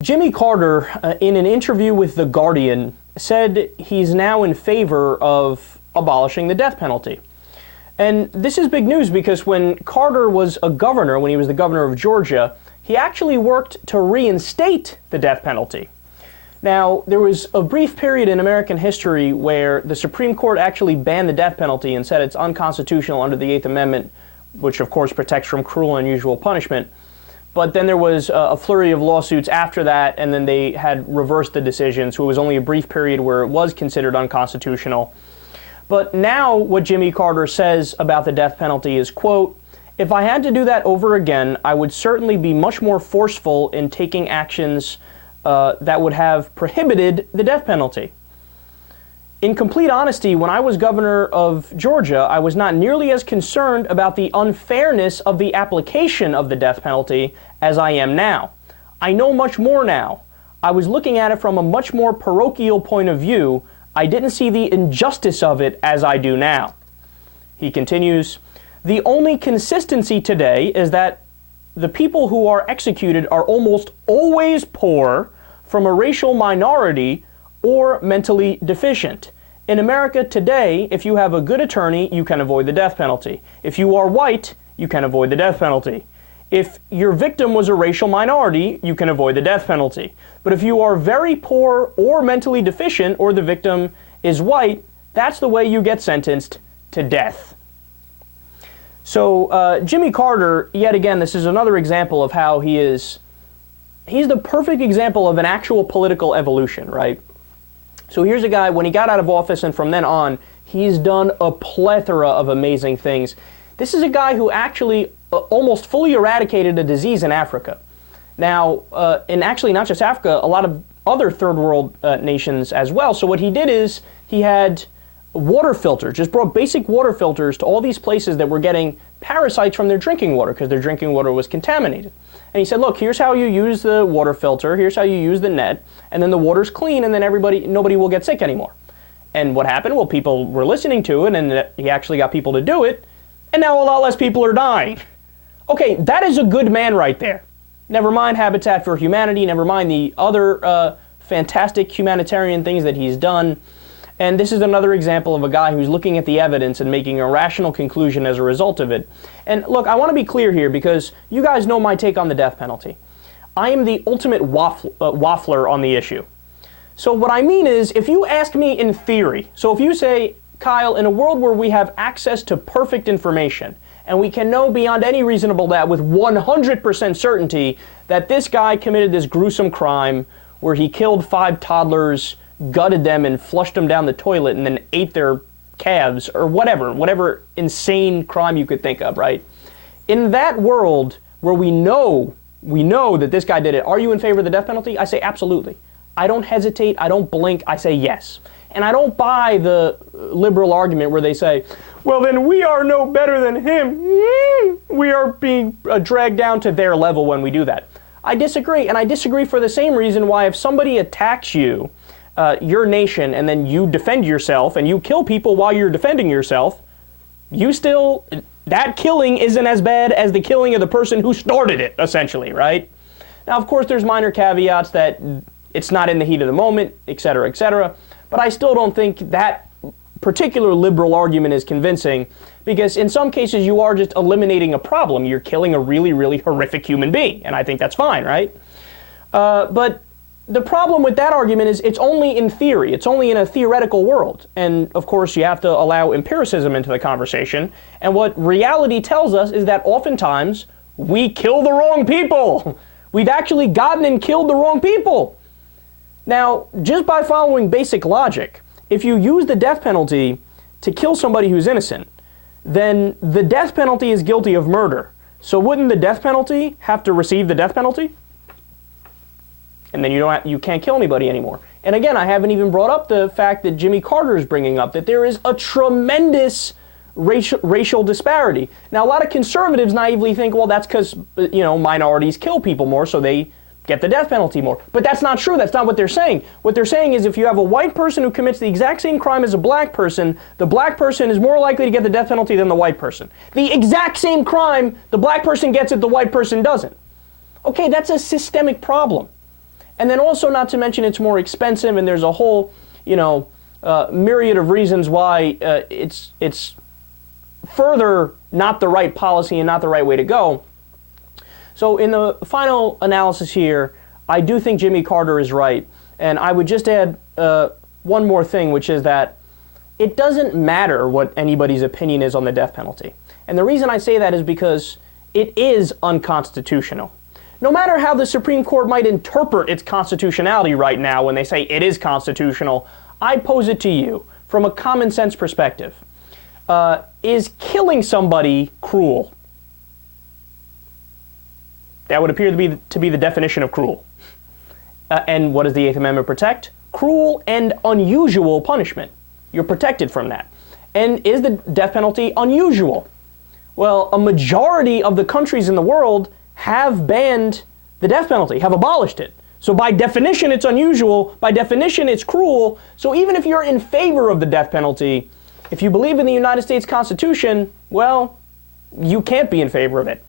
Jimmy Carter, in an interview with The Guardian, said he's now in favor of abolishing the death penalty. And this is big news because when Carter was a governor, when he was the governor of Georgia, he actually worked to reinstate the death penalty. Now, there was a brief period in American history where the Supreme Court actually banned the death penalty and said it's unconstitutional under the Eighth Amendment, which of course protects from cruel and unusual punishment. But then there was a flurry of lawsuits after that, and then they had reversed the decision, so it was only a brief period where it was considered unconstitutional. But now what Jimmy Carter says about the death penalty is, quote, "If I had to do that over again, I would certainly be much more forceful in taking actions that would have prohibited the death penalty." In complete honesty, when I was governor of Georgia, I was not nearly as concerned about the unfairness of the application of the death penalty as I am now. I know much more now. I was looking at it from a much more parochial point of view. I didn't see the injustice of it as I do now. He continues, "The only consistency today is that the people who are executed are almost always poor, from a racial minority, or mentally deficient. In America today, if you have a good attorney, you can avoid the death penalty. If you are white, you can avoid the death penalty. If your victim was a racial minority, you can avoid the death penalty. But if you are very poor or mentally deficient, or the victim is white, that's the way you get sentenced to death." So Jimmy Carter, yet again, this is another example of how he's the perfect example of an actual political evolution, right? So here's a guy, when he got out of office and from then on, he's done a plethora of amazing things. This is a guy who actually almost fully eradicated a disease in Africa. Now, and actually not just Africa, a lot of other third world nations as well. So what he did is he had water filters, just brought basic water filters to all these places that were getting parasites from their drinking water because their drinking water was contaminated. And he said, look, here's how you use the water filter, here's how you use the net, and then the water's clean, and then nobody will get sick anymore. And what happened? Well, people were listening to it, and he actually got people to do it, and now a lot less people are dying. Okay, that is a good man right there. Never mind Habitat for Humanity, never mind the other fantastic humanitarian things that he's done. And this is another example of a guy who's looking at the evidence and making a rational conclusion as a result of it. And look, I want to be clear here because you guys know my take on the death penalty. I am the ultimate waffler on the issue. So what I mean is, if you ask me in theory, so if you say, Kyle, in a world where we have access to perfect information, and we can know beyond any reasonable doubt with 100% certainty that this guy committed this gruesome crime where he killed 5 toddlers, gutted them and flushed them down the toilet and then ate their calves or whatever insane crime you could think of, right? In that world where we know that this guy did it, are you in favor of the death penalty? I say absolutely. I don't hesitate, I don't blink, I say yes. And I don't buy the liberal argument where they say, well then we are no better than him. We are being dragged down to their level when we do that. I disagree, and I disagree for the same reason why if somebody attacks you, your nation, and then you defend yourself and you kill people while you're defending yourself, that killing isn't as bad as the killing of the person who started it, essentially, right? Now, of course, there's minor caveats that it's not in the heat of the moment, et cetera, but I still don't think that particular liberal argument is convincing because in some cases you are just eliminating a problem. You're killing a really, really horrific human being, and I think that's fine, right? But the problem with that argument is it's only in theory. It's only in a theoretical world. And of course, you have to allow empiricism into the conversation. And what reality tells us is that oftentimes we kill the wrong people. We've actually gotten and killed the wrong people. Now, just by following basic logic, if you use the death penalty to kill somebody who's innocent, then the death penalty is guilty of murder. So wouldn't the death penalty have to receive the death penalty? And then you can't kill anybody anymore. And again, I haven't even brought up the fact that Jimmy Carter is bringing up, that there is a tremendous racial disparity. Now, a lot of conservatives naively think, well, that's because minorities kill people more, so they get the death penalty more. But that's not true. That's not what they're saying. What they're saying is if you have a white person who commits the exact same crime as a black person, the black person is more likely to get the death penalty than the white person. The exact same crime, the black person gets it, the white person doesn't. Okay, that's a systemic problem. And then also, not to mention, it's more expensive, and there's a whole, myriad of reasons why it's further not the right policy and not the right way to go. So in the final analysis here, I do think Jimmy Carter is right. And I would just add one more thing, which is that it doesn't matter what anybody's opinion is on the death penalty. And the reason I say that is because it is unconstitutional. No matter how the Supreme Court might interpret its constitutionality right now when they say it is constitutional, I pose it to you from a common sense perspective. Is killing somebody cruel? That would appear to be the definition of cruel. And what does the Eighth Amendment protect? Cruel and unusual punishment. You're protected from that. And is the death penalty unusual? Well, a majority of the countries in the world have banned the death penalty, have abolished it. So by definition, it's unusual. By definition, it's cruel. So even if you're in favor of the death penalty, if you believe in the United States Constitution, well, you can't be in favor of it.